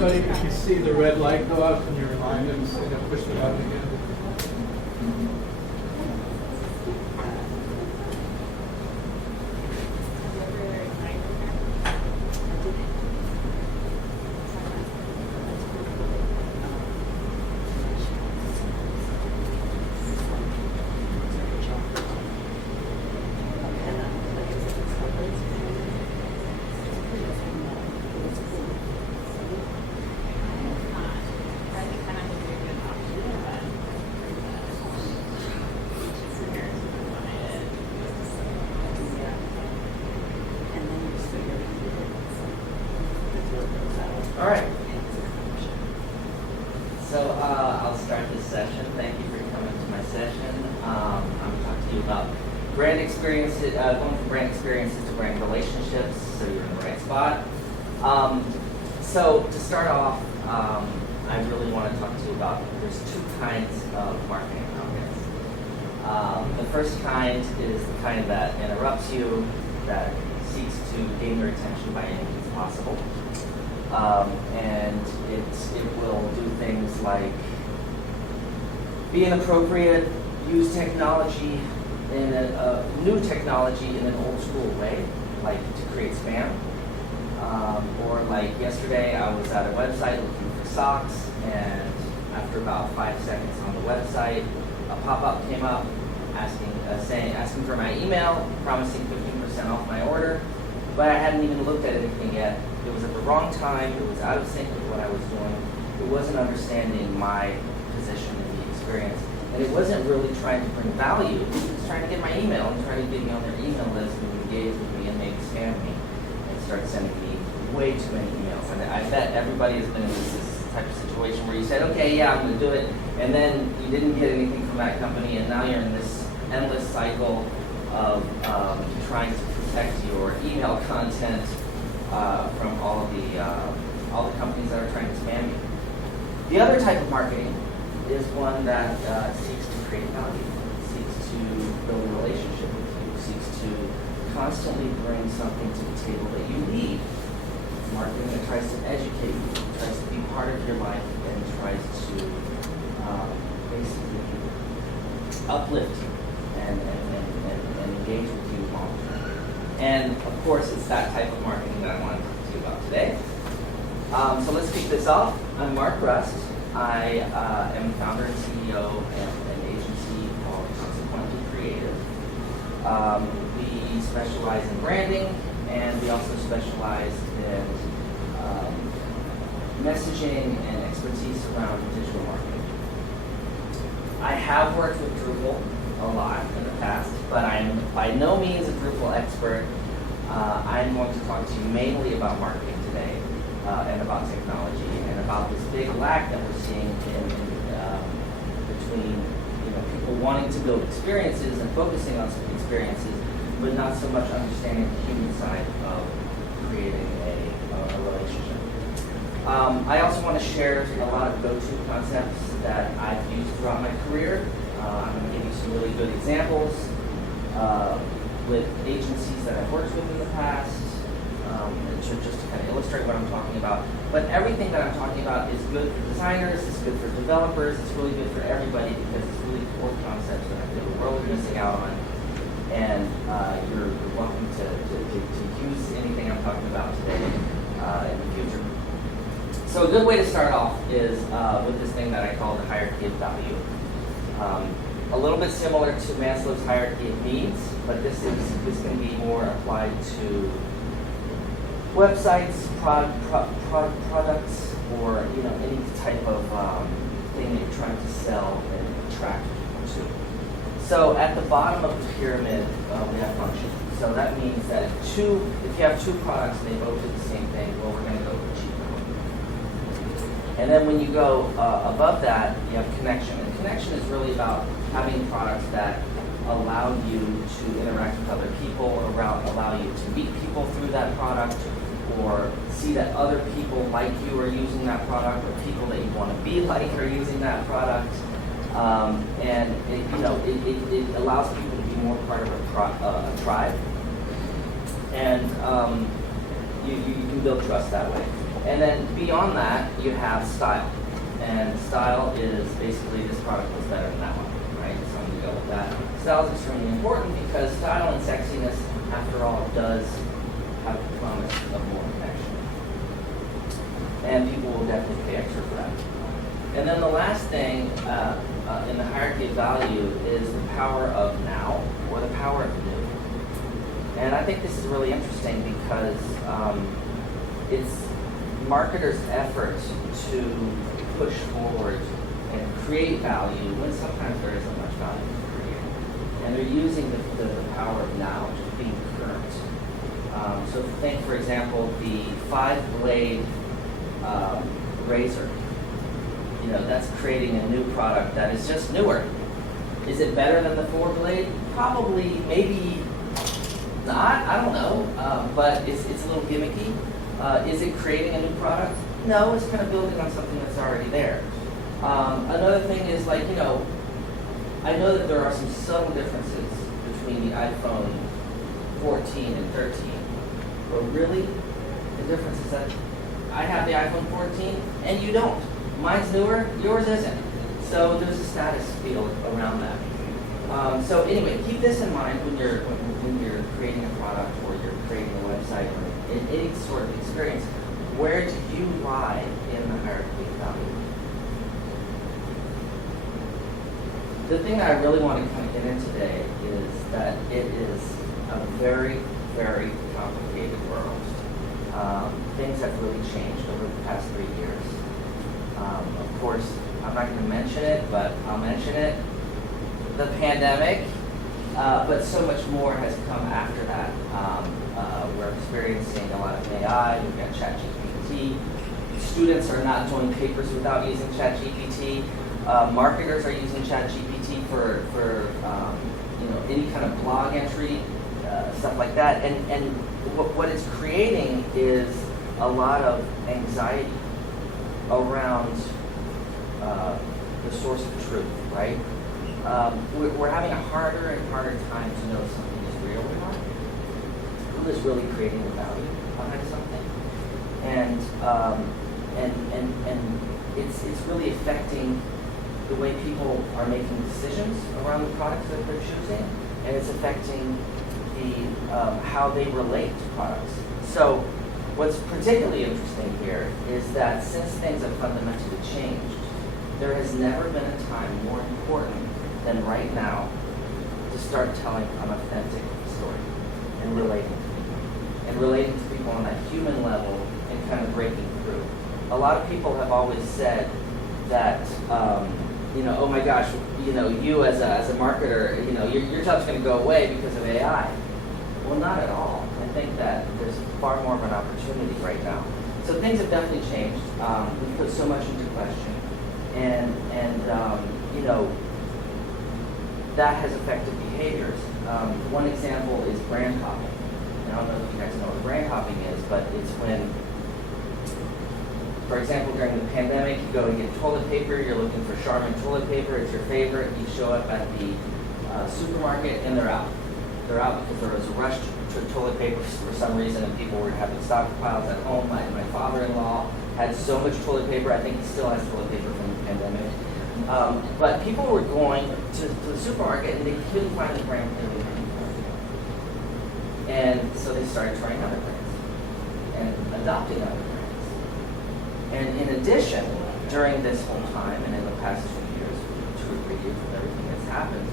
everybody, if you see the red light go up, and you remind them, so they'll push the button again. All right. So I'll start this session. Thank you for coming to my session. I'm going to talk to you about brand experiences, going from brand experiences to brand relationships, so you're in the right spot. So to start off, I really want to talk to you about, there's two kinds of marketing nowadays. The first kind is the kind that interrupts you, that seeks to gain your attention by any means possible. And it will do things like be inappropriate, use technology in new technology in an old school way, like to create spam. Or like yesterday, I was at a website looking for socks, and after about 5 seconds on the website, a pop-up came up asking for my email, promising 15% off my order, but I hadn't even looked at anything yet. It was at the wrong time. It was out of sync with what I was doing. It wasn't understanding my position in the experience, and it wasn't really trying to bring value. It was trying to get my email and trying to get me on their email list and engage with me and maybe spam me and start sending me way too many emails. And I bet everybody has been in this type of situation where you said, okay, yeah, I'm going to do it, and then you didn't get anything from that company, and now you're in this endless cycle of trying to protect your email content from all the companies that are trying to spam you. The other type of marketing is one that seeks to create value, seeks to build a relationship with you, seeks to constantly bring something to the table that you need. Marketing that tries to educate you, tries to be part of your life, and tries to basically uplift you and engage with you long term. And of course, it's that type of marketing that I want to talk to you about today. So let's kick this off. I'm Marc Rust. I am the founder and CEO of an agency called Consequently Creative. We specialize in branding, and we also specialize in messaging and expertise around digital marketing. I have worked with Drupal a lot in the past, but I'm by no means a Drupal expert. I'm going to talk to you mainly about marketing today, and about technology, and about this big lack that we're seeing between people wanting to build experiences and focusing on some experiences, but not so much understanding the human side of creating a relationship. I also want to share a lot of go-to concepts that I've used throughout my career. I'm going to give you some really good examples with agencies that I've worked with in the past, just to kind of illustrate what I'm talking about. But everything that I'm talking about is good for designers, it's good for developers, it's really good for everybody, because it's really core concepts that I feel the world is missing out on. And you're welcome to use anything I'm talking about today in the future. So a good way to start off is with this thing that I call the hierarchy of value. A little bit similar to Maslow's hierarchy of needs, but this can be more applied to websites, products, or any type of thing that you're trying to sell and attract people to. So at the bottom of the pyramid, we have function. So that means that if you have two products and they both do the same thing, well, we're going to go with the cheaper one. And then when you go above that, you have connection. And connection is really about having products that allow you to interact with other people, or allow you to meet people through that product, or see that other people like you are using that product, or people that you want to be like are using that product. And it allows people to be more part of a tribe, and you can build trust that way. And then beyond that, you have style. And style is basically this product was better than that one, right? So I'm going to go with that. Style is extremely important because style and sexiness, after all, does have the promise of more connection. And people will definitely pay extra for that. And then the last thing in the hierarchy of value is the power of now or the power of new. And I think this is really interesting because it's marketers' efforts to push forward and create value when sometimes there isn't much value to create. And they're using the power of now, just being current. So think, for example, the 5-blade razor. You know, that's creating a new product that is just newer. Is it better than the 4-blade? Probably, maybe not, I don't know, but it's a little gimmicky. Is it creating a new product? No, it's kind of building on something that's already there. Another thing is like, you know, I know that there are some subtle differences between the iPhone 14 and 13, but really, the difference is that I have the iPhone 14 and you don't. Mine's newer, yours isn't. So there's a status field around that. So anyway, keep this in mind when you're creating a product or you're creating a website or in any sort of experience. Where do you lie in the hierarchy of value? The thing that I really want to kind of get in today is that it is a very, very complicated world. Things have really changed over the past 3 years. Of course, I'm not going to mention it, but I'll mention it. The pandemic, but so much more has come after that. We're experiencing a lot of AI. We've got ChatGPT. Students are not doing papers without using ChatGPT. Marketers are using ChatGPT for you know, any kind of blog entry, stuff like that. And what it's creating is a lot of anxiety around the source of truth, right? We're having a harder and harder time to know if something is real or not. Who is really creating the value behind something? And it's really affecting the way people are making decisions around the products that they're choosing, and it's affecting the how they relate to products. So what's particularly interesting here is that since things have fundamentally changed, there has never been a time more important than right now to start telling an authentic story and relating to people. And relating to people on that human level and kind of breaking through. A lot of people have always said that, you know, oh my gosh, you know, you as a marketer, you know, your job's going to go away because of AI. Well, not at all. I think that there's far more of an opportunity right now. So things have definitely changed. We've put so much into question. And you know, that has affected behaviors. One example is brand hopping. And I don't know if you guys know what brand hopping is, but it's when, for example, during the pandemic, you go and get toilet paper, you're looking for Charmin toilet paper, it's your favorite, you show up at the supermarket and they're out. They're out because there was a rush to toilet paper for some reason and people were having stockpiles at home. My father-in-law had so much toilet paper, I think he still has toilet paper from the pandemic. But people were going to the supermarket and they couldn't find the brand they were looking for. And so they started trying other brands and adopting other brands. And in addition, during this whole time and in the past 2 years, 2 or 3 years with everything that's happened,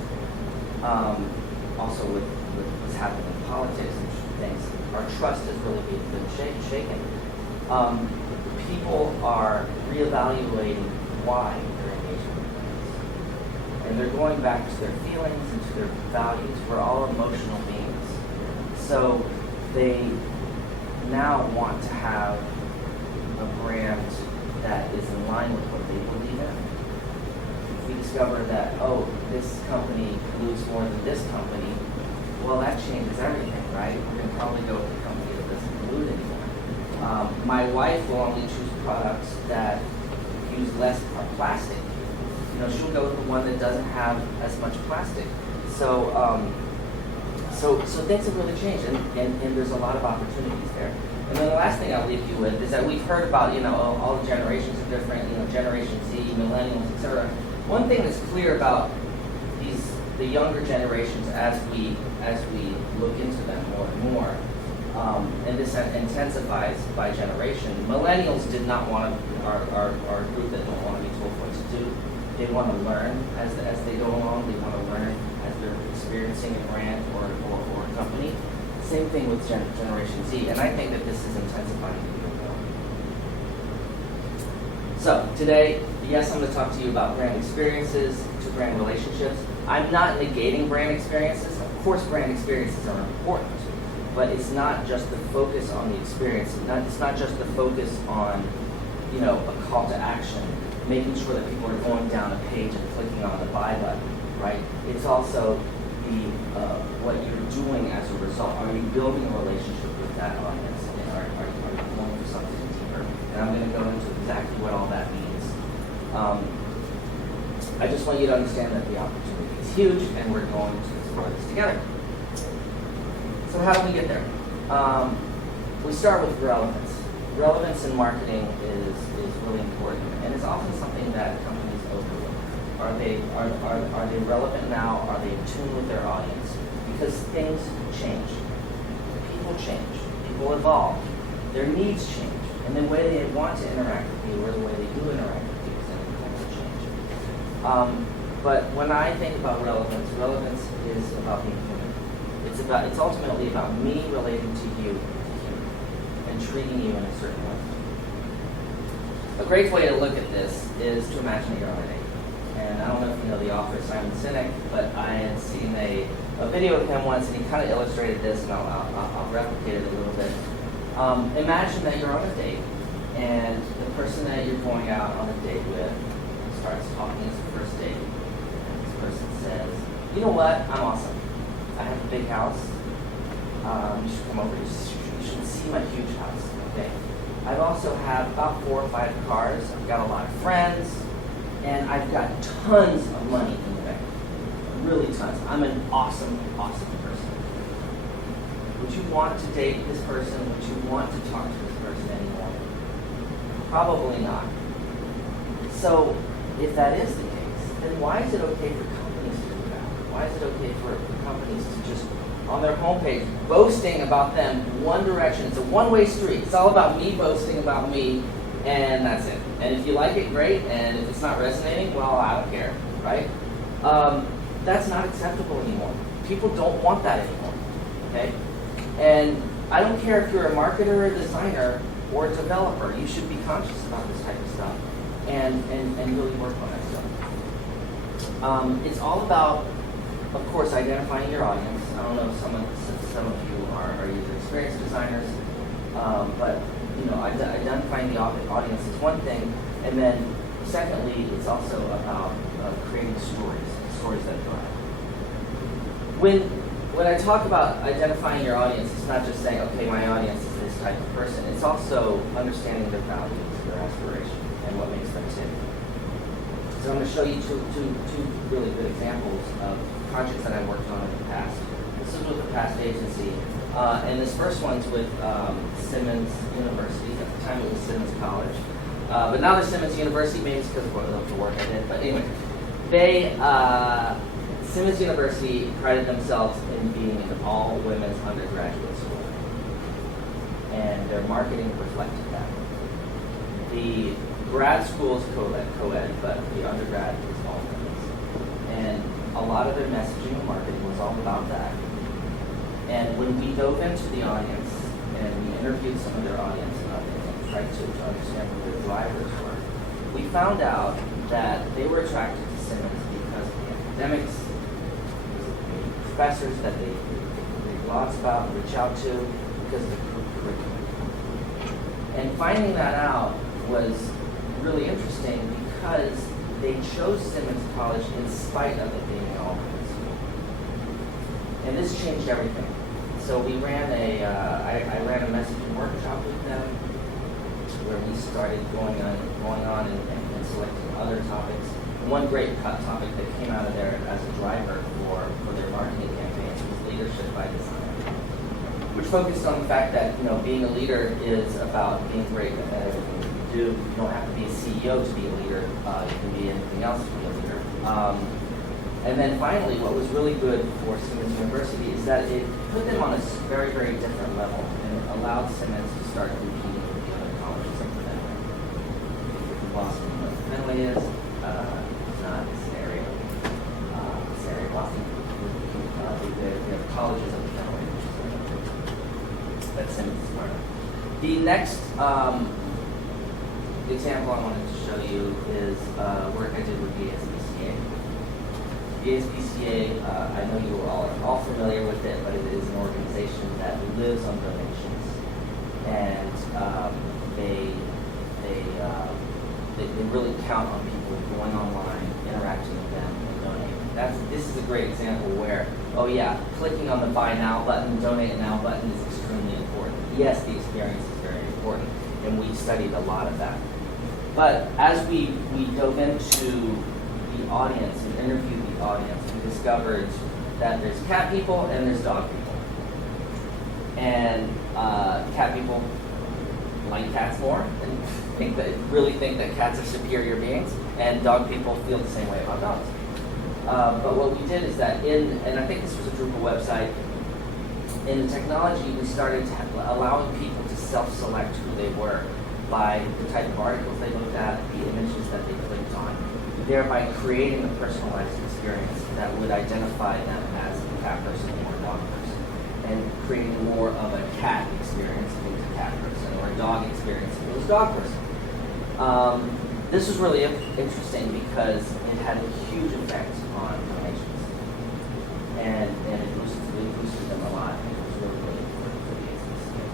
also with what's happening in politics and things, our trust has really been shaken. People are reevaluating why they're engaging with things. And they're going back to their feelings and to their values. We're all emotional beings. So they now want to have a brand that is in line with what they believe in. If we discover that, oh, this company pollutes more than this company, well, that changes everything, right? We're going to probably go with the company that doesn't pollute anymore. My wife will only choose products that use less plastic. You know, she'll go with the one that doesn't have as much plastic. So things have really changed, and there's a lot of opportunities there. And then the last thing I'll leave you with is that we've heard about, all the generations are different, Generation Z, millennials, etc. One thing that's clear about the younger generations as we look into them more and more, and this intensifies by generation. Millennials did not want to, are a group that don't want to be told what to do. They want to learn as they go along. They want to learn as they're experiencing a brand or a company. Same thing with Generation Z, and I think that this is intensifying even more. So today, yes, I'm going to talk to you about brand experiences to brand relationships. I'm not negating brand experiences. Of course, brand experiences are important, but it's not just the focus on the experience. It's not just the focus on, a call to action, making sure that people are going down a page and clicking on the buy button, right? It's also what you're doing as a result. Are you building a relationship with that audience? And are you going for something deeper? And I'm going to go into exactly what all that means. I just want you to understand that the opportunity is huge, and we're going to explore this together. So how do we get there? We start with relevance. Relevance in marketing is really important, and it's often something that companies overlook. Are they relevant now? Are they in tune with their audience? Because things change. People change. People evolve. Their needs change. And the way they want to interact with you or the way they do interact with you is going to change. But when I think about relevance, relevance is about being human. It's ultimately about me relating to you and treating you in a certain way. A great way to look at this is to imagine that you're on a date. And I don't know if you know the author Simon Sinek, but I had seen a video of him once, and he kind of illustrated this, and I'll replicate it a little bit. Imagine that you're on a date, and the person that you're going out on a date with starts talking as the first date. And this person says, "You know what? I'm awesome. I have a big house. You should come over. You should see my huge house. Okay. I've also have about 4 or 5 cars. I've got a lot of friends, and I've got tons of money in the bank. Really tons. I'm an awesome, awesome person. Would you want to date this person? Would you want to talk to this person anymore? Probably not. So, if that is the case, then why is it okay for companies to do that? Why is it okay for companies to just, on their homepage, boasting about them one direction? It's a one-way street. It's all about me boasting about me, and that's it. And if you like it, great. And if it's not resonating, well, I don't care, right? That's not acceptable anymore. People don't want that anymore, okay? And I don't care if you're a marketer or a designer or a developer. You should be conscious about this type of stuff and really work on that stuff. It's all about, of course, identifying your audience. I don't know if some of you are either experienced designers, but identifying the audience is one thing, and then secondly, it's also about creating stories that drive. When I talk about identifying your audience, it's not just saying, okay, my audience is this type of person. It's also understanding their values, their aspirations, and what makes them tick. So I'm going to show you two really good examples of projects that I've worked on in the past. This is with a past agency, and this first one's with Simmons University. At the time it was Simmons College. But now they're Simmons University, maybe it's because of the work I did. But anyway, Simmons University prided themselves in being an all-women's undergraduate school. And their marketing reflected that. The grad school is co-ed, but the undergrad is all women's. And a lot of their messaging and marketing was all about that. And when we dove into the audience and we interviewed some of their audience and tried to understand what their drivers were, we found out that they were attracted to Simmons because of the academics, the professors that they read blogs about and reach out to, because of the curriculum. And finding that out was really interesting because they chose Simmons College in spite of it being an all-women's school. And this changed everything. So we ran I ran a messaging workshop with them where we started going on and selecting other topics. One great topic that came out of there as a driver for their marketing campaigns was leadership by design. which focused on the fact that being a leader is about being great at everything you do. You don't have to be a CEO to be a leader. You can be anything else to be a leader. And then finally, what was really good for Simmons University is that it put them on a very, very different level, and it allowed Simmons to start competing with the other colleges in Fenway. If you're from Boston, you know what Fenway is. It's not this area. This area of Boston. They have colleges up in Fenway, that Simmons is part of. The next example I wanted to show you is work I did with the ASPCA. The ASPCA, I know you all are all familiar with it, but it is an organization that lives on donations, and they really count on people going online, interacting with them, and donating. This is a great example where, oh yeah, clicking on the Buy Now button, Donate Now button is extremely important. Yes, the experience is very important, and we studied a lot of that. But as we dove into the audience and interviewed the audience, we discovered that there's cat people and there's dog people. And cat people like cats more and really think that cats are superior beings, and dog people feel the same way about dogs. But what we did is that and I think this was a Drupal website, in the technology we started allowing people to self-select who they were by the type of articles they looked at, the images that they clicked on, thereby creating a personalized experience that would identify them as a cat person or a dog person, and creating more of a cat experience if it was a cat person, or a dog experience if it was a dog person. This was really interesting because it had a huge effect on donations, and it boosted them a lot. It was really, really important for the ASPCA.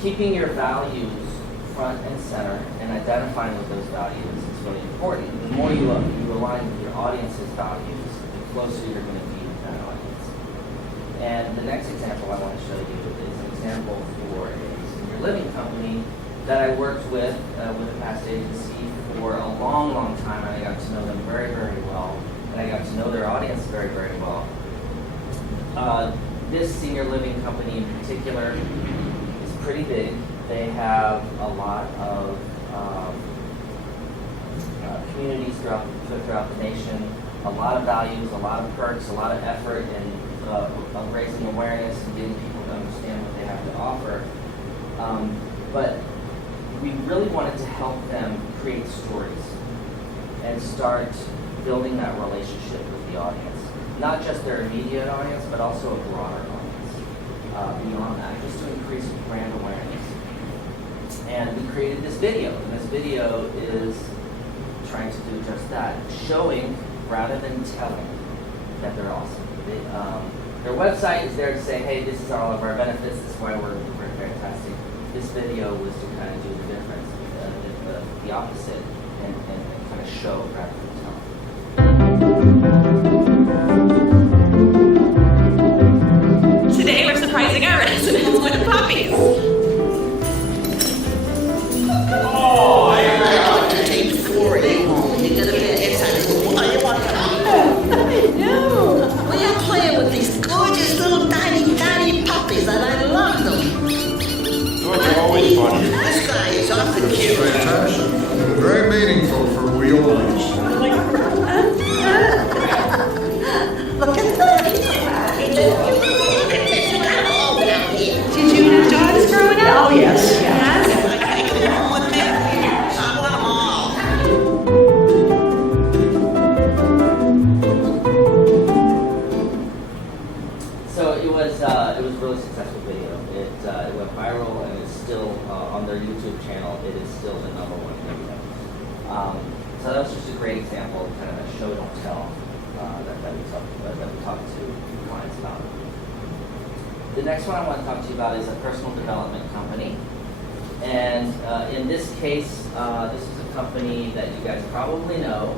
Keeping your values front and center and identifying with those values is really important. The more you align with your audience's values, the closer you're going to be with that audience. And the next example I want to show you is an example for a senior living company that I worked with a past agency for a long, long time, and I got to know them very, very well, and I got to know their audience very, very well. This senior living company in particular is pretty big. They have a lot of communities throughout the nation, a lot of values, a lot of perks, a lot of effort in raising awareness and getting people to understand what they have to offer. But we really wanted to help them create stories and start building that relationship with the audience. Not just their immediate audience, but also a broader audience beyond that, just to increase brand awareness. And we created this video, and this video is trying to do just that, showing rather than telling that they're awesome. Their website is there to say, hey, this is all of our benefits, this is why we're fantastic. This video was to kind of do the difference, the opposite, and kind of show rather than tell. Today we're surprising our residents with puppies. This guy is off the cue. Fantastic. And very meaningful for wheelbase. Look at that. Look at this. You got it all down here. Did you have dogs growing up? Oh, yes. Yes? I can go on with them. I want them all. So it was a really successful video. It went viral, and it's still on their YouTube channel. It is still the #1 video. So that was just a great example of kind of a show don't tell that we talked to clients about. The next one I want to talk to you about is a personal development company, and in this case, this is a company that you guys probably know,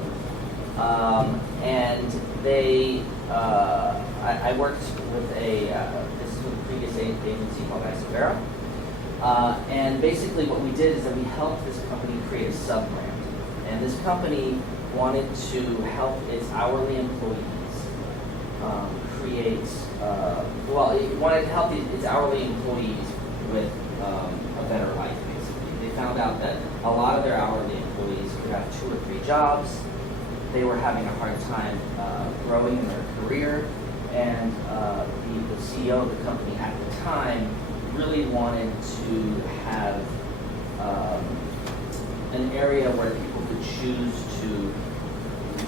and they. I worked with this is with a previous agency called Isabera, and basically what we did is that we helped this company create a sub-brand, and this company wanted to help its hourly employees create, it wanted to help its hourly employees with a better life, basically. They found out that a lot of their hourly employees could have 2 or 3 jobs. They were having a hard time growing in their career, and the CEO of the company at the time really wanted to have an area where people could choose to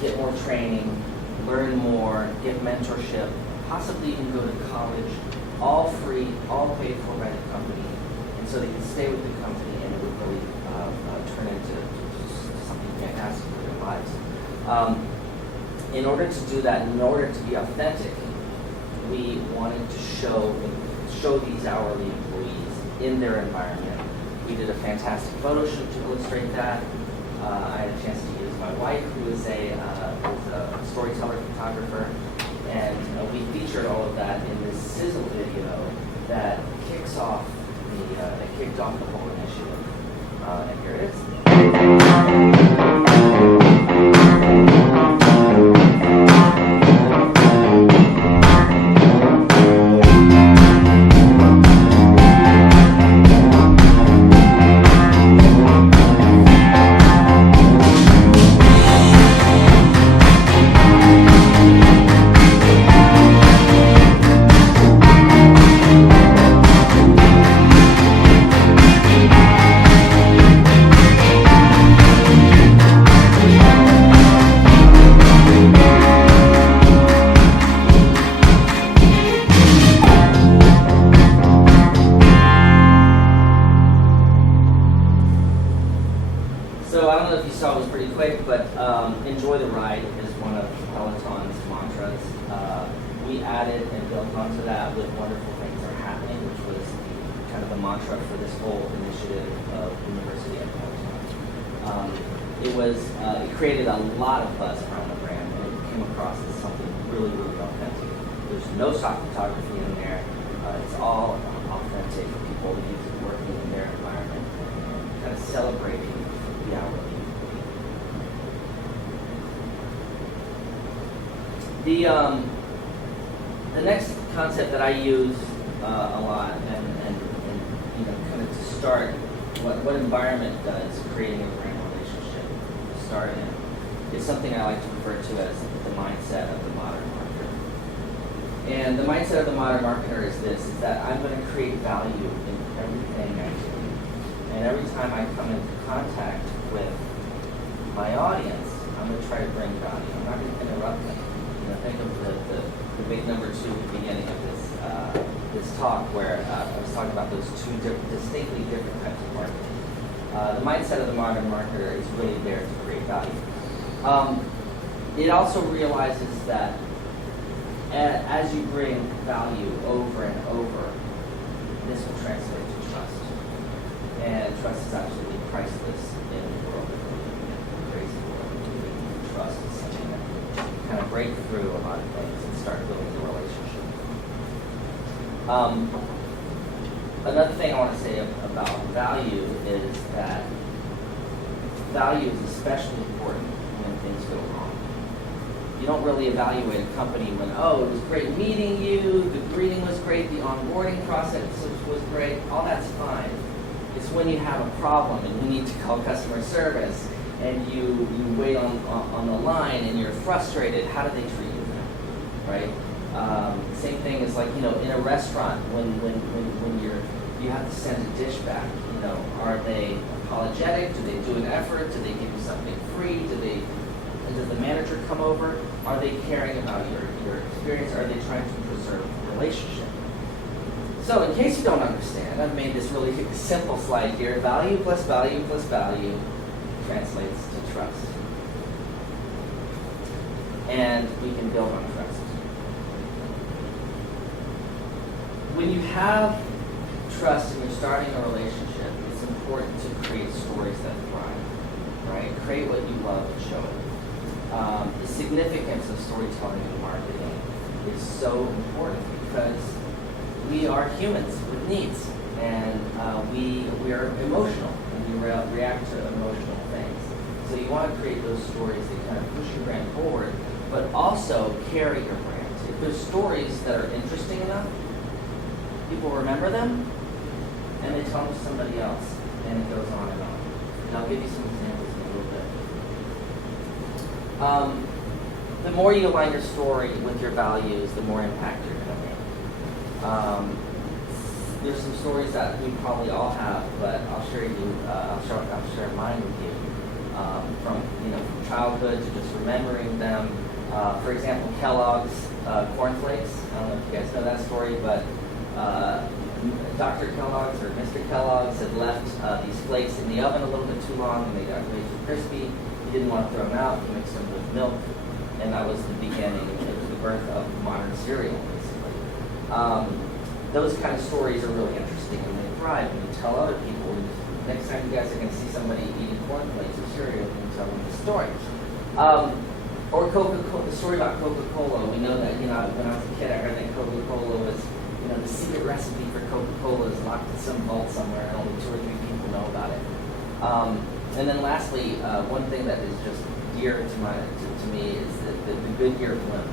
get more training, learn more, get mentorship, possibly even go to college, all free, all paid for by the company, and so they could stay with the company and it would really turn into something fantastic for their lives. In order to do that, in order to be authentic, we wanted to show these hourly employees in their environment. We did a fantastic photo shoot to illustrate that. I had a chance to use my wife, who is a storyteller photographer, and we featured all of that in this sizzle video that kicked off the whole initiative. And here it is. So I don't know if you saw, it was pretty quick, but enjoy the ride is one of Peloton's mantras. We added and built onto that with wonderful things are happening, which was kind of the mantra for this whole initiative of University at Peloton. It created a lot of buzz around the brand, and it came across as something really, really authentic. There's no stock photography in there. It's all authentic people working in their environment, and kind of celebrating the hourly employee. The next concept that I use a lot, and kind of to start what environment does creating a brand relationship start in, is something I like to refer to as the mindset of the modern marketer. And the mindset of the modern marketer is this: is that I'm going to create value in everything I do. And every time I come into contact with my audience, I'm going to try to bring value. I'm not going to interrupt them. Think of the big number 2 at the beginning of this talk, where I was talking about those 2 distinctly different types of marketing. The mindset of the modern marketer is really there to create value. It also realizes that as you bring value over and over, this will translate to trust. And trust is absolutely priceless in the world that we're living in, the crazy world that we're living in. Trust is something that can kind of break through a lot of things and start building a relationship. Another thing I want to say about value is that value is especially important when things go wrong. You don't really evaluate a company when, oh, it was great meeting you, the greeting was great, the onboarding process was great, all that's fine. It's when you have a problem and you need to call customer service and you wait on the line and you're frustrated. How do they treat you then, right? Same thing is like, in a restaurant when you have to send a dish back. Are they apologetic? Do they do an effort? Do they give you something free? Does the manager come over? Are they caring about your experience? Are they trying to preserve the relationship? So in case you don't understand, I've made this really simple slide here. Value plus value plus value translates to trust. And we can build on trust. When you have trust and you're starting a relationship, it's important to create stories that thrive, right? Create what you love and show it. The significance of storytelling and marketing is so important because we are humans with needs, and we are emotional, and we react to emotional things. So you want to create those stories that kind of push your brand forward, but also carry your brand too. there's stories that are interesting enough, people remember them, and they tell them to somebody else, and it goes on and on. And I'll give you some examples in a little bit. The more you align your story with your values, the more impact you're going to make. There's some stories that we probably all have, but I'll share mine with you. From childhood to just remembering them. For example, Kellogg's cornflakes. I don't know if you guys know that story, but Dr. Kellogg's or Mr. Kellogg's had left these flakes in the oven a little bit too long, and they got way too crispy. He didn't want to throw them out. He mixed them with milk, and that was the beginning. It was the birth of modern cereal, basically. Those kind of stories are really interesting, and they thrive when you tell other people. Next time you guys are going to see somebody eating cornflakes or cereal, you can tell them the story. Or Coca-Cola, the story about Coca-Cola. We know that, when I was a kid, I heard that Coca-Cola was, the secret recipe for Coca-Cola is locked in some vault somewhere, and only 2 or 3 people know about it. And then lastly, one thing that is just dear to me is the Goodyear blimp.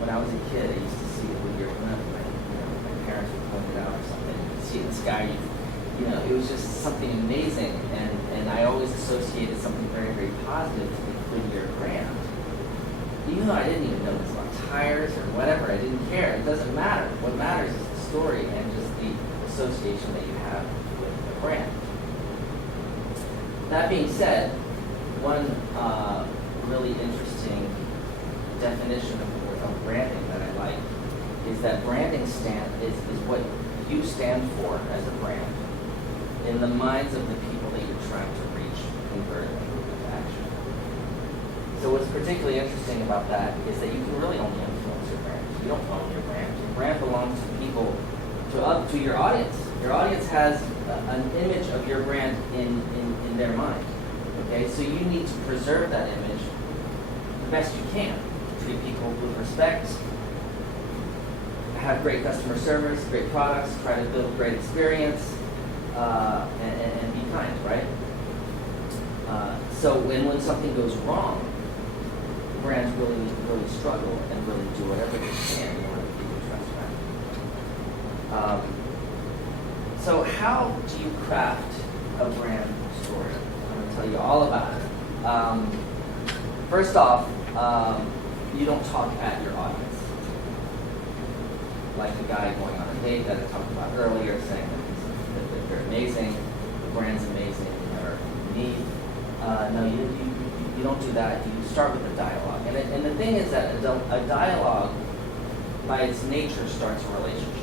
When I was a kid, I used to see the Goodyear blimp. My parents would point it out or something. You could see it in the sky. It was just something amazing, and I always associated something very, very positive to the Goodyear brand. Even though I didn't even know this about tires or whatever, I didn't care. It doesn't matter. What matters is the story and just the association that you have with the brand. That being said, one really interesting definition of branding that I like is that branding is what you stand for as a brand in the minds of the people that you're trying to reach, convert, and move into action. So what's particularly interesting about that is that you can really only influence your brand. You don't own your brand. Your brand belongs to people, to your audience. Your audience has an image of your brand in their mind. Okay, so you need to preserve that image the best you can. Treat people with respect, have great customer service, great products, try to build a great experience, and be kind, right? So when something goes wrong, brands really struggle and really do whatever they can in order to keep your trust back. So how do you craft a brand story? I'm going to tell you all about it. First off, you don't talk at your audience. Like the guy going on a date that I talked about earlier, saying that they're amazing, the brand's amazing, they're unique. No, you don't do that. You start with a dialogue. And the thing is that a dialogue, by its nature, starts a relationship.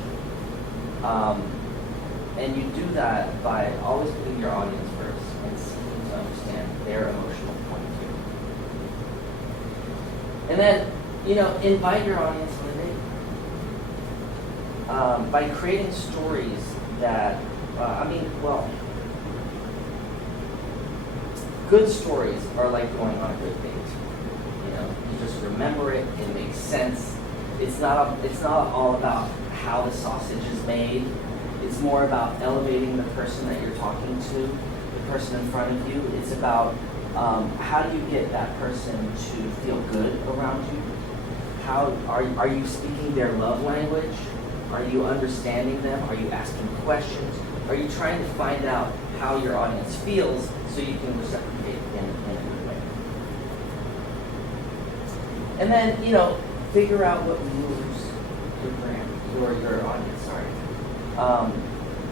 And you do that by always putting your audience first and seeking to understand their emotional point of view. And then, invite your audience on a date. By creating stories that, good stories are like going on a good date. You just remember it, it makes sense. It's not all about how the sausage is made. It's more about elevating the person that you're talking to, the person in front of you. It's about how do you get that person to feel good around you? How are you speaking their love language? Are you understanding them? Are you asking questions? Are you trying to find out how your audience feels so you can reciprocate in a good way? And then, figure out what moves your brand, your audience,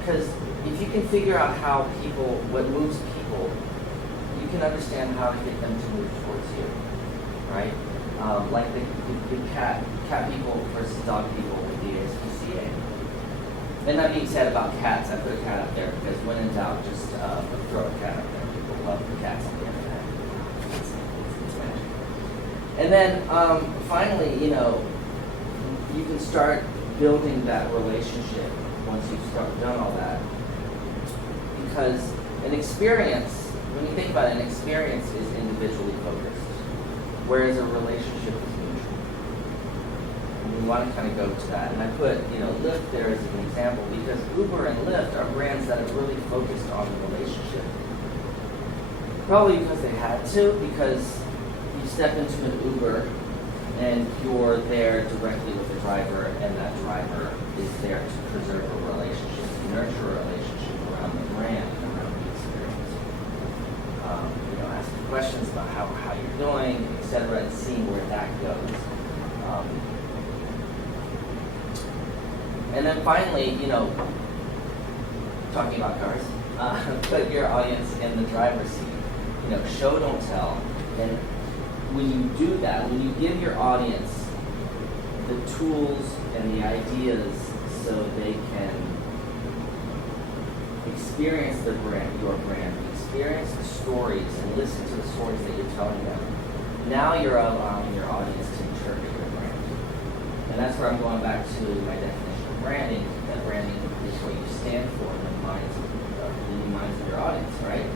because if you can figure out what moves people, you can understand how to get them to move towards you, right? Like the cat people versus dog people with the ASPCA. And that being said about cats, I put a cat up there because when in doubt, just throw a cat up there. People love the cats on the internet. It's magic. And then finally, you can start building that relationship once you've done all that. Because an experience, when you think about it, an experience is individually focused, whereas a relationship is mutual. And we want to kind of go to that. And I put, Lyft there as an example because Uber and Lyft are brands that have really focused on the relationship. Probably because they had to, because you step into an Uber and you're there directly with the driver, and that driver is there to preserve a relationship, to nurture a relationship around the brand and around the experience. Asking questions about how you're doing, etc., and seeing where that goes. And then finally, talking about cars, put your audience in the driver's seat. Show, don't tell. And when you do that, when you give your audience the tools and the ideas so they can experience your brand, experience the stories and listen to the stories that you're telling them, now you're allowing your audience to interpret your brand. And that's where I'm going back to my definition of branding. That branding is what you stand for in the minds of your audience, right?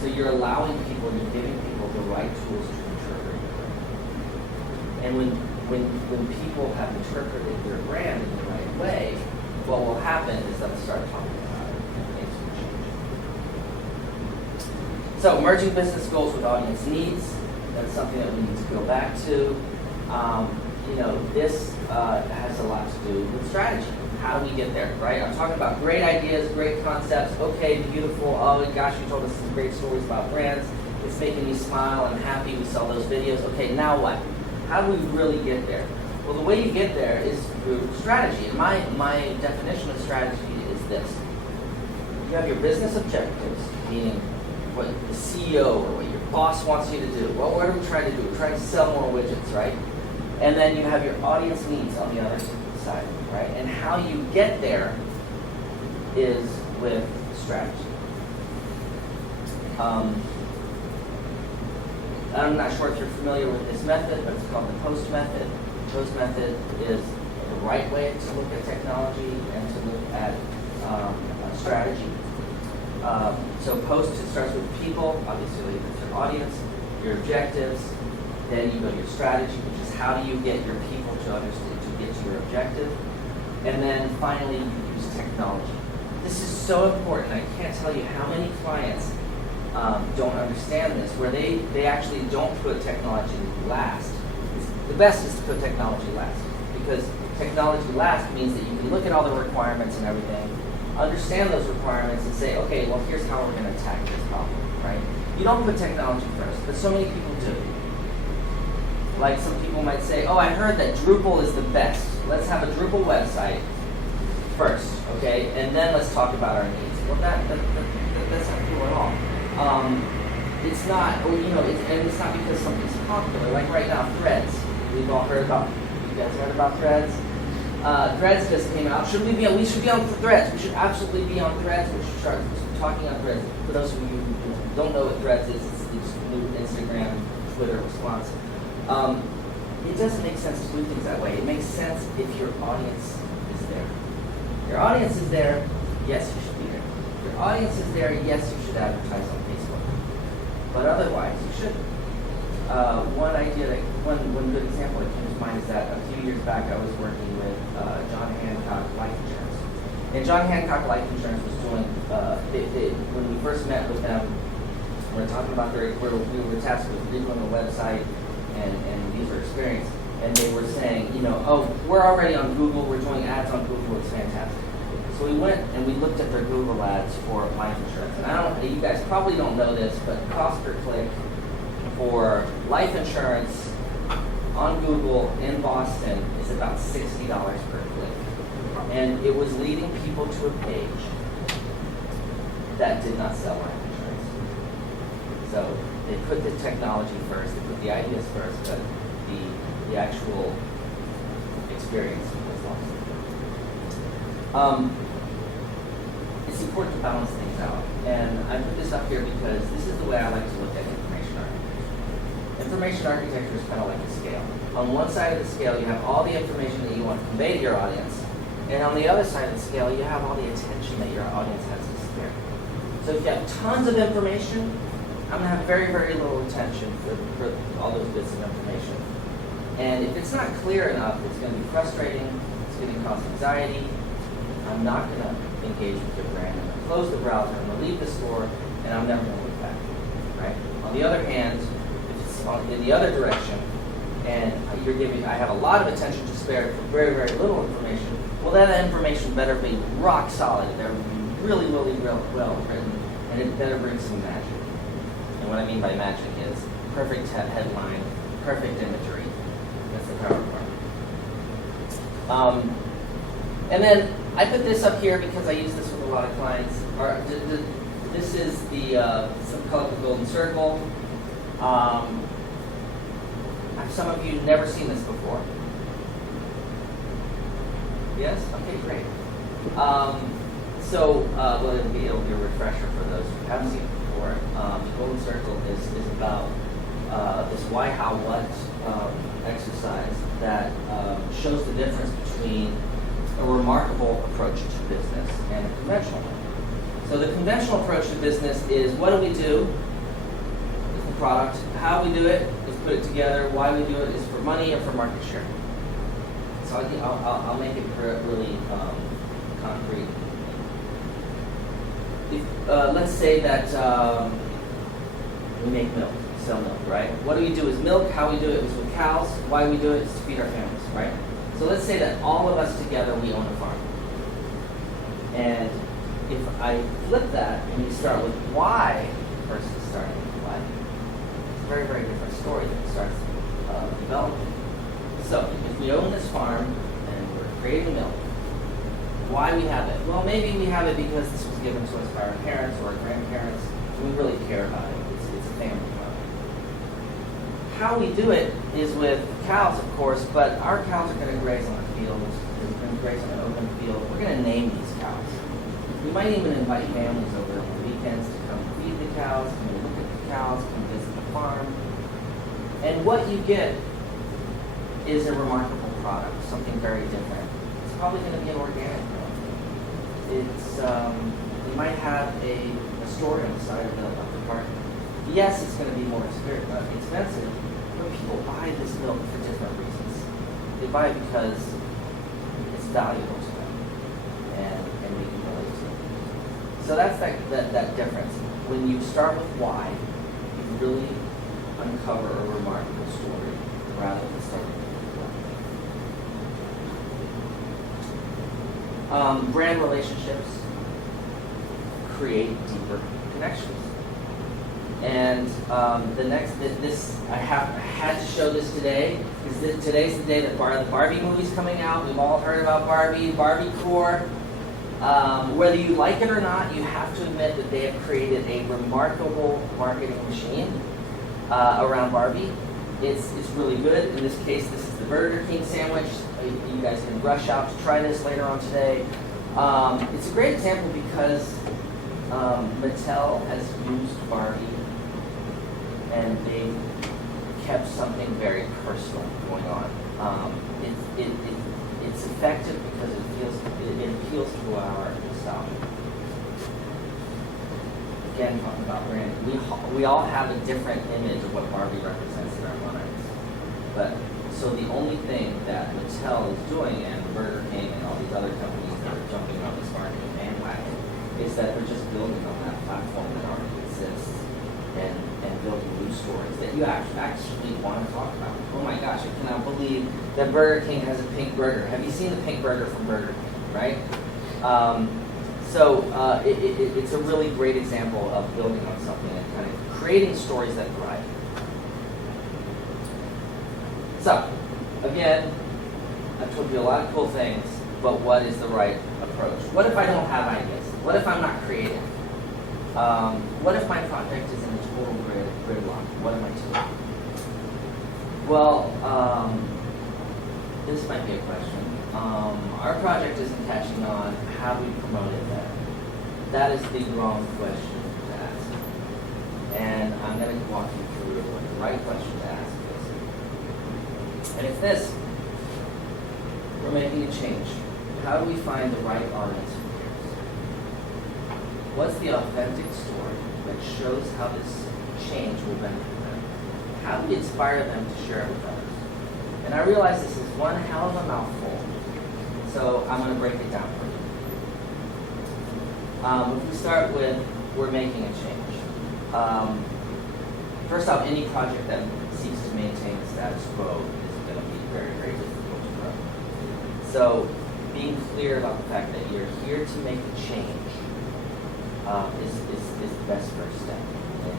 So you're allowing people, you're giving people the right tools to interpret your brand. And when people have interpreted their brand in the right way, what will happen is they'll start talking about it and things will change. So merging business goals with audience needs, that's something that we need to go back to. This has a lot to do with strategy. How do we get there, right? I'm talking about great ideas, great concepts. Okay, beautiful. Oh gosh, you told us some great stories about brands. It's making me smile. I'm happy we saw those videos. Okay, now what? How do we really get there? Well, the way you get there is through strategy. And my definition of strategy is this. You have your business objectives, meaning what the CEO or what your boss wants you to do. Well, what are we trying to do? We're trying to sell more widgets, right? And then you have your audience needs on the other side, right? And how you get there is with strategy. I'm not sure if you're familiar with this method, but it's called the POST method. The POST method is the right way to look at technology and to look at strategy. So POST, it starts with people, obviously it's your audience, your objectives, then you go to your strategy, which is how do you get your people to understand, to get to your objective, and then finally you use technology. This is so important. I can't tell you how many clients don't understand this, where they actually don't put technology last. The best is to put technology last, because technology last means that you can look at all the requirements and everything, understand those requirements, and say, okay, well, here's how we're going to attack this problem, right? You don't put technology first, but so many people do. Like some people might say, oh, I heard that Drupal is the best. Let's have a Drupal website first, okay? And then let's talk about our needs. Well, that's not cool at all. It's not, and it's not because something's popular. Like right now, Threads. We've all heard about, you guys heard about Threads? Threads just came out. We should be on Threads. We should absolutely be on Threads. We should start talking on Threads. For those of you who don't know what Threads is, it's the new Instagram, Twitter response. It doesn't make sense to do things that way. It makes sense if your audience is there. Your audience is there, yes, you should be there. Your audience is there, yes, you should advertise on Facebook. But otherwise, you shouldn't. One good example that came to mind is that a few years back I was working with John Hancock Life Insurance. And John Hancock Life Insurance was doing, when we first met with them, we were talking about we were tasked with redoing the website and user experience, and they were saying, oh, we're already on Google, we're doing ads on Google, it's fantastic. So we went and we looked at their Google ads for life insurance. And you guys probably don't know this, but cost per click for life insurance on Google in Boston is about $60 per click. And it was leading people to a page that did not sell life insurance. So they put the technology first, they put the ideas first, but the actual experience was lost. It's important to balance things out. And I put this up here because this is the way I like to look at information architecture. Information architecture is kind of like a scale. On one side of the scale, you have all the information that you want to convey to your audience. And on the other side of the scale, you have all the attention that your audience has to spare. So if you have tons of information, I'm going to have very, very little attention for all those bits of information. And if it's not clear enough, it's going to be frustrating, it's going to cause anxiety. I'm not going to engage with your brand. I'm going to close the browser, I'm going to leave the store, and I'm never going to look back. Right? On the other hand, if it's in the other direction, and I have a lot of attention to spare for very, very little information, well, that information better be rock solid. It better be really, really well written, and it better bring some magic. And what I mean by magic is perfect headline, perfect imagery. That's the power part. And then I put this up here because I use this with a lot of clients. This is the some colorful golden circle. Some of you never seen this before. Yes? Okay, great. Well, it'll be a refresher for those who haven't seen it before. The golden circle is about this why, how, what exercise that shows the difference between a remarkable approach to business and a conventional one. So the conventional approach to business is, what do we do with the product? How we do it is put it together. Why we do it is for money and for market share. So I'll make it really concrete. Let's say that we make milk, sell milk, right? What do we do is milk. How we do it is with cows. Why we do it is to feed our families, right? So let's say that all of us together, we own a farm. And if I flip that and you start with why versus starting with what, it's a very, very different story that starts developing. So if we own this farm and we're creating milk, why we have it? Well, maybe we have it because this was given to us by our parents or our grandparents. We really care about it. It's a family farm. How we do it is with cows, of course, but our cows are going to graze on a field. They're going to graze on an open field. We're going to name these cows. We might even invite families over on the weekends to come feed the cows, come look at the cows, come visit the farm. And what you get is a remarkable product, something very different. It's probably going to be an organic one. You might have a story on the side of the cart. Yes, it's going to be more expensive, but people buy this milk for different reasons. They buy it because it's valuable to them, and we can relate to it. So that's that difference. When you start with why, you really uncover a remarkable story rather than starting with what. Brand relationships create deeper connections. And I had to show this today, because today's the day that the Barbie movie's coming out. We've all heard about Barbie core. Whether you like it or not, you have to admit that they have created a remarkable marketing machine around Barbie. It's really good. In this case, this is the Burger King sandwich. You guys can rush out to try this later on today. It's a great example because Mattel has used Barbie and they kept something very personal going on. It's effective because it appeals to our nostalgia. Again, talking about branding, we all have a different image of what Barbie represents in our minds. But so the only thing that Mattel is doing, and Burger King and all these other companies that are jumping on this marketing bandwagon, is that they're just building on that platform that already exists and building new stories that you actually want to talk about. Oh my gosh, I cannot believe that Burger King has a pink burger. Have you seen the pink burger from Burger King, right? It's a really great example of building on something and kind of creating stories that thrive. So, again, I've told you a lot of cool things, but what is the right approach? What if I don't have ideas? What if I'm not creative? What if my project is in a total gridlock? What am I to do? Well, this might be a question. Our project isn't catching on. How do we promote it better? That is the wrong question to ask. And I'm going to walk you through what the right question to ask is. And it's this. We're making a change. How do we find the right audience for kids? What's the authentic story that shows how this change will benefit them? How do we inspire them to share it with others? And I realize this is one hell of a mouthful, so I'm going to break it down for you. If we start with, we're making a change. First off, any project that seeks to maintain the status quo is going to be very, very difficult to grow. So being clear about the fact that you're here to make a change is the best first step in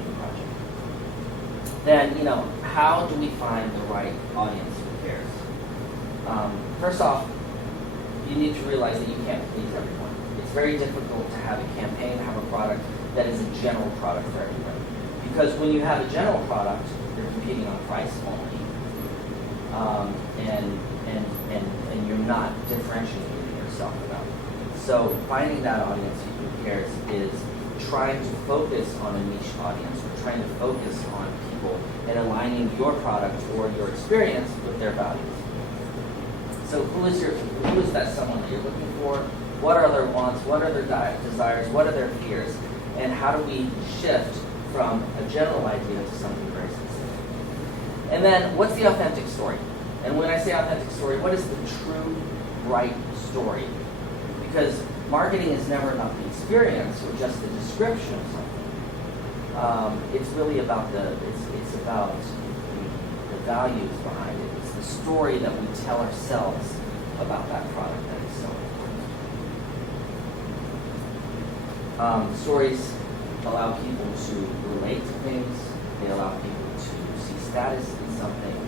a project. Then, how do we find the right audience who cares? First off, you need to realize that you can't please everyone. It's very difficult to have a campaign, have a product that is a general product for everyone. Because when you have a general product, you're competing on price only, and you're not differentiating yourself enough. So finding that audience who cares is trying to focus on a niche audience, or trying to focus on people and aligning your product or your experience with their values. So who is that someone that you're looking for? What are their wants? What are their desires? What are their fears? And how do we shift from a general idea to something very specific? And then, what's the authentic story? And when I say authentic story, what is the true, right story? Because marketing is never about the experience or just the description of something. It's really about it's about the values behind it. It's the story that we tell ourselves about that product that is so important. Stories allow people to relate to things. They allow people to see status in something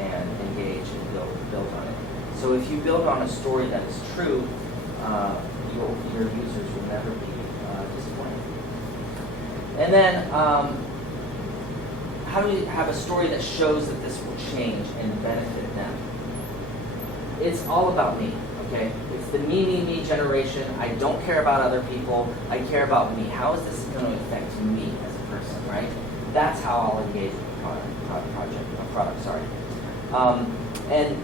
and engage and build on it. So if you build on a story that is true, your users will never be disappointed. And then, how do we have a story that shows that this will change and benefit them? It's all about me, okay? It's the me generation. I don't care about other people. I care about me. How is this going to affect me as a person, right? That's how I'll engage with the product. And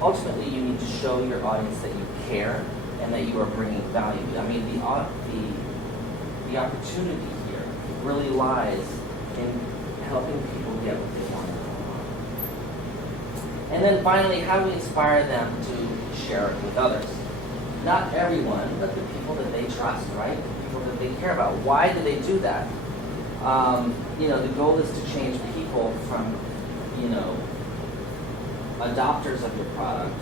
ultimately, you need to show your audience that you care and that you are bringing value. I mean, the opportunity here really lies in helping people get what they want. And then finally, how do we inspire them to share it with others? Not everyone, but the people that they trust, right? The people that they care about. Why do they do that? The goal is to change people from, adopters of your product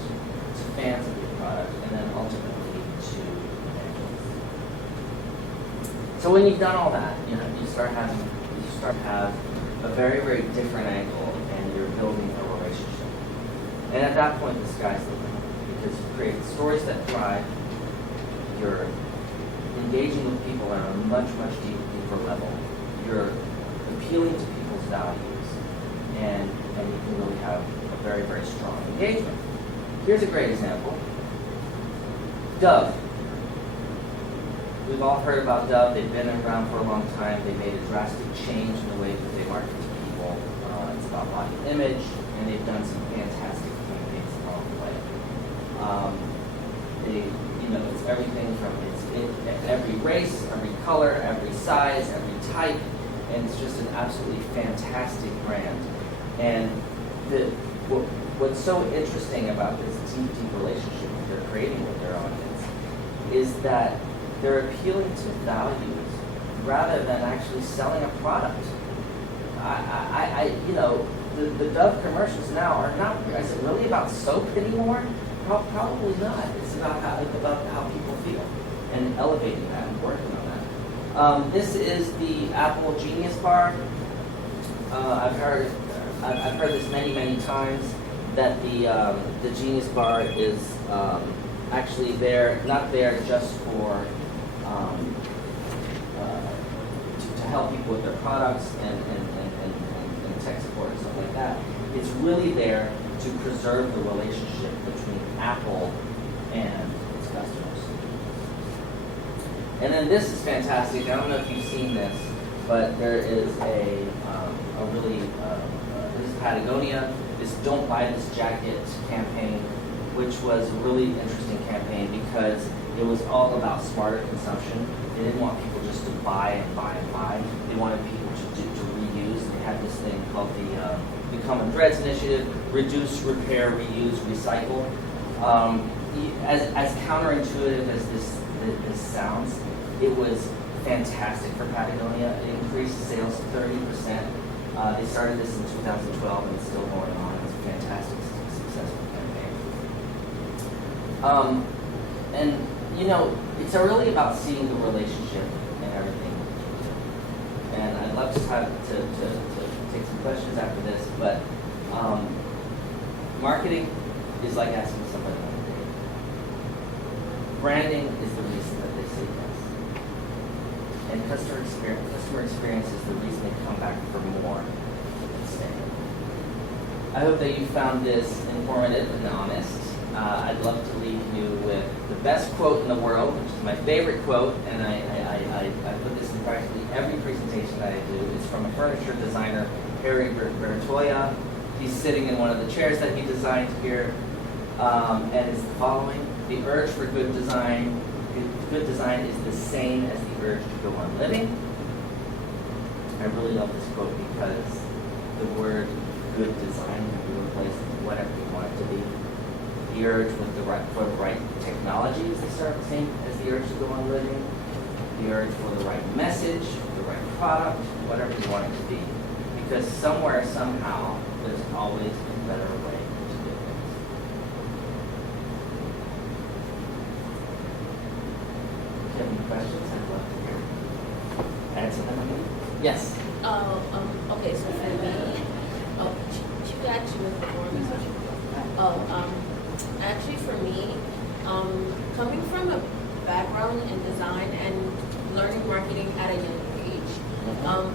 to fans of your product, and then ultimately to evangelists. So when you've done all that, you start to have a very, very different angle, and you're building a relationship. And at that point, the sky's the limit, because you create stories that thrive. You're engaging with people on a much, much deeper level. You're appealing to people's values, and you can really have a very, very strong engagement. Here's a great example. Dove. We've all heard about Dove. They've been around for a long time. They made a drastic change in the way that they market to people. It's about body image, and they've done some fantastic campaigns along the way. It's everything from every race, every color, every size, every type, and it's just an absolutely fantastic brand. And what's so interesting about this deep relationship that they're creating with their audience is that they're appealing to values rather than actually selling a product. The Dove commercials now are not. Is it really about soap anymore? Probably not. It's about how people feel and elevating that and working on that. This is the Apple Genius Bar. I've heard this many times that the Genius Bar is actually not there just for to help people with their products and tech support and stuff like that. It's really there to preserve the relationship between Apple and its customers. And then this is fantastic. I don't know if you've seen this, but there is a really this is Patagonia. This "Don't Buy This Jacket" campaign, which was a really interesting campaign because it was all about smarter consumption. They didn't want people just to buy and buy and buy. They wanted people to reuse. They had this thing called the Common Threads Initiative: reduce, repair, reuse, recycle. As counterintuitive as this sounds, it was fantastic for Patagonia. It increased sales 30%. They started this in 2012 and it's still going on. It's a fantastic, successful campaign. And you know, it's really about seeing the relationship in everything. And I'd love to take some questions after this, but marketing is like asking somebody on a date. Branding is the reason that they say yes. And customer experience is the reason they come back for more and stay. I hope that you found this informative and honest. I'd love to leave you with the best quote in the world, which is my favorite quote, and I put this in practically every presentation that I do. It's from a furniture designer, Harry Bertoya. He's sitting in one of the chairs that he designed here, and it's the following: the urge for good design is the same as the urge to go on living. I really love this quote because the word good design can be replaced with whatever you want it to be. The urge for the right technology is the same as the urge to go on living. The urge for the right message, the right product, whatever you want it to be. Because somewhere, somehow, there's always a better way to do things. If you have any questions, I'd love to hear. Answer them. Yes. Okay, so for me, she got you with the actually for me, coming from a background in design and learning marketing at a young age,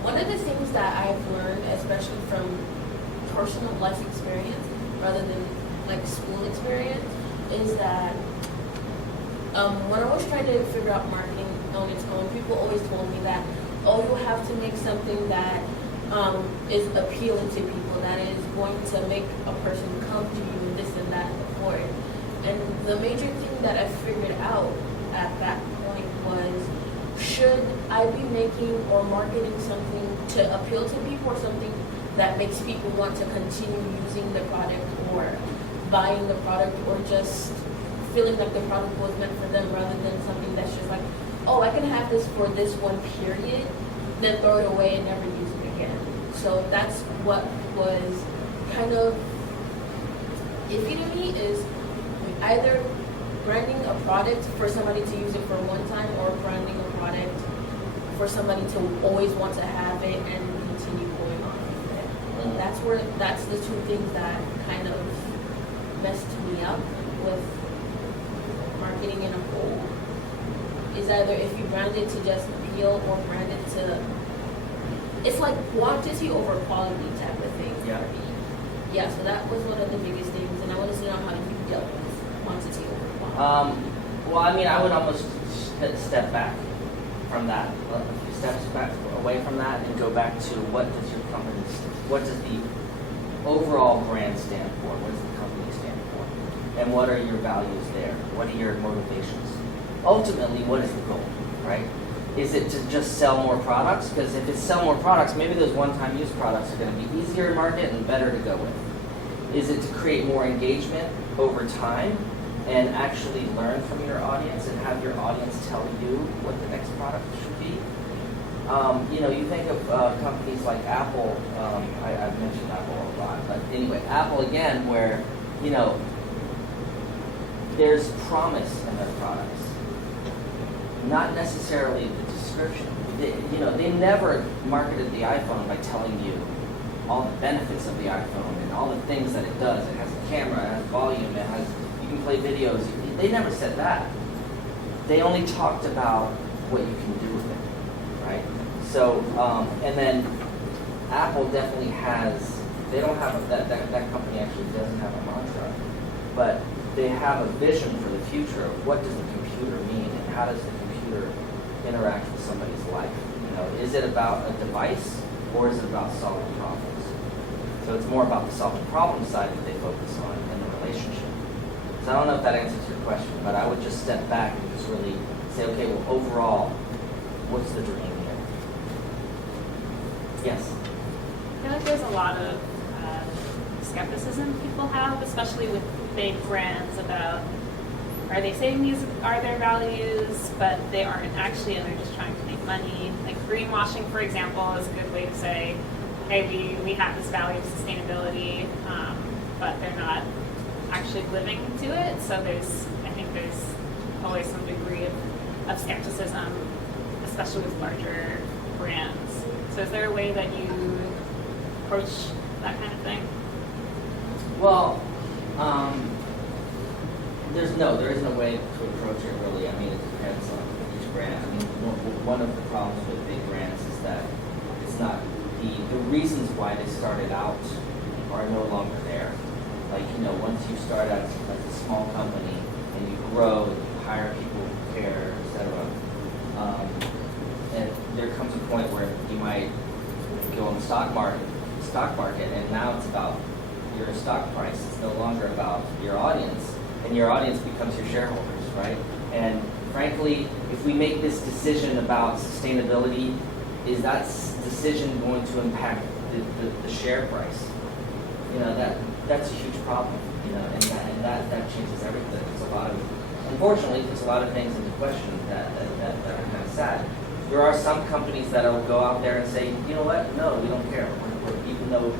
one of the things that I've learned, especially from personal life experience rather than like school experience, is that when I was trying to figure out marketing on its own, people always told me that, oh, you have to make something that is appealing to people, that is going to make a person come to you and this and that and the fourth. And the major thing that I figured out at that point was, should I be making or marketing something to appeal to people, or something that makes people want to continue using the product or buying the product, or just feeling like the product was meant for them, rather than something that's just like, oh, I can have this for this one period, then throw it away and never use it again. So that's what was kind of iffy to me, is either branding a product for somebody to use it for one time, or branding a product for somebody to always want to have it and continue going on with it. That's the two things that kind of messed me up with marketing in a whole. Is either if you brand it to just appeal, or brand it to, it's like quantity over quality type of thing. Yeah. Yeah, so that was one of the biggest things, and I wanted to know how you dealt with quantity over quality. Well, I mean, I would almost step back from that, a few steps back away from that, and go back to what does your company, what does the overall brand stand for? What does the company stand for? And what are your values there? What are your motivations? Ultimately, what is the goal, right? Is it to just sell more products? Because if it's sell more products, maybe those one-time use products are going to be easier to market and better to go with. Is it to create more engagement over time and actually learn from your audience and have your audience tell you what the next product should be? You know, you think of companies like Apple. I've mentioned Apple a lot, but anyway, Apple again, where, you know, there's promise in their products, not necessarily the description. They never marketed the iPhone by telling you all the benefits of the iPhone and all the things that it does. It has a camera, it has volume, you can play videos. They never said that. They only talked about what you can do with it, right? So, and then Apple definitely has, they don't have, that company actually doesn't have a mantra, but they have a vision for the future of what does the computer mean and how does the computer interact with somebody's life. You know, is it about a device or is it about solving problems? So it's more about the solving problem side that they focus on and the relationship. So I don't know if that answers your question, but I would just step back and just really say, okay, well, overall, what's the dream here? Yes? I feel like there's a lot of skepticism people have, especially with big brands, about, are they saying these are their values, but they aren't actually, and they're just trying to make money. Like greenwashing, for example, is a good way to say, hey, we have this value of sustainability, but they're not actually living to it. So I think there's always some degree of skepticism, especially with larger brands. So is there a way that you approach that kind of thing? Well, there isn't a way to approach it really. I mean, it depends on each brand. I mean, one of the problems with big brands is that it's not the reasons why they started out are no longer there. Like, once you start out as a small company and you grow and you hire people who care, etc. And there comes a point where you might go on the stock market, and now it's about your stock price. It's no longer about your audience, and your audience becomes your shareholders, right? And frankly, if we make this decision about sustainability, is that decision going to impact the share price? That's a huge problem, and that changes everything. Unfortunately, there's a lot of things into question that are kind of sad. There are some companies that will go out there and say, you know what? No, we don't care. Even though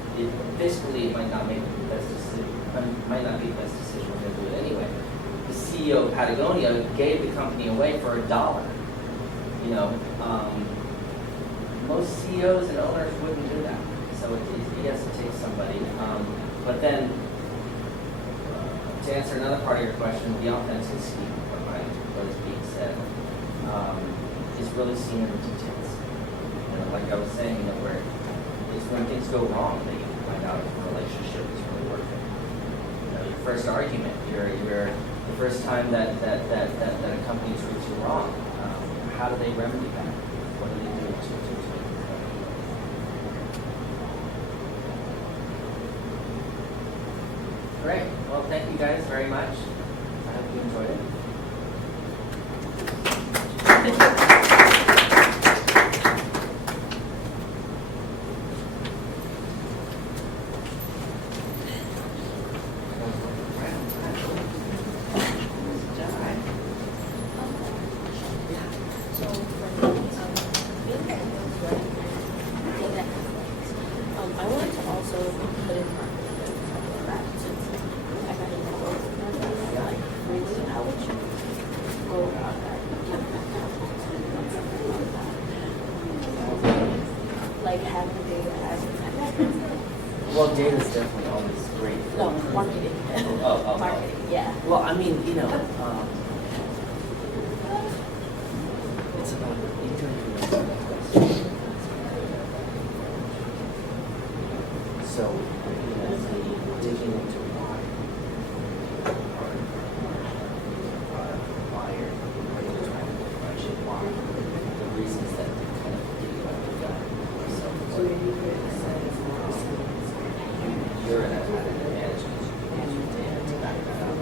fiscally it might not make the best decision, might not be the best decision, we're going to do it anyway. The CEO of Patagonia gave the company away for $1. Most CEOs and owners wouldn't do that. So yes, it takes somebody. But then, to answer another part of your question, the authenticity behind what is being said is really seen in the details. Like I was saying, where it's when things go wrong that you find out if a relationship is really working. Your first argument, the first time that a company treats you wrong, how do they remedy that? What do they do to make it better? Great. Well, thank you guys very much. I hope you enjoyed it. I wanted to also put in marketing since I got involved in marketing, like really, how would you go about that? Like having data as a Well, data is definitely always great. no, marketing. Oh. Marketing, yeah. Well, I mean, it's about so, digging into why you're trying to differentiate why, the reasons that kind of get you out of the gut. So you're at an advantage because you can use your data to back that up.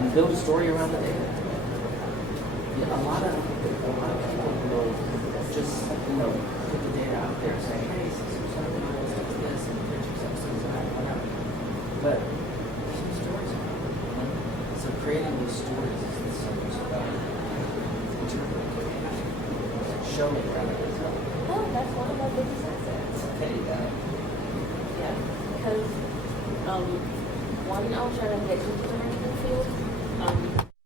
And build a story around the data. A lot of people will just, put the data out there saying, hey, 60% of the people says this and 50% says that, whatever. But there's some stories around it. So creating these stories is the secret about show me rather than tell me. Oh, that's one of my biggest assets. Okay, you got it. Yeah, because one, I was trying to get into the marketing field.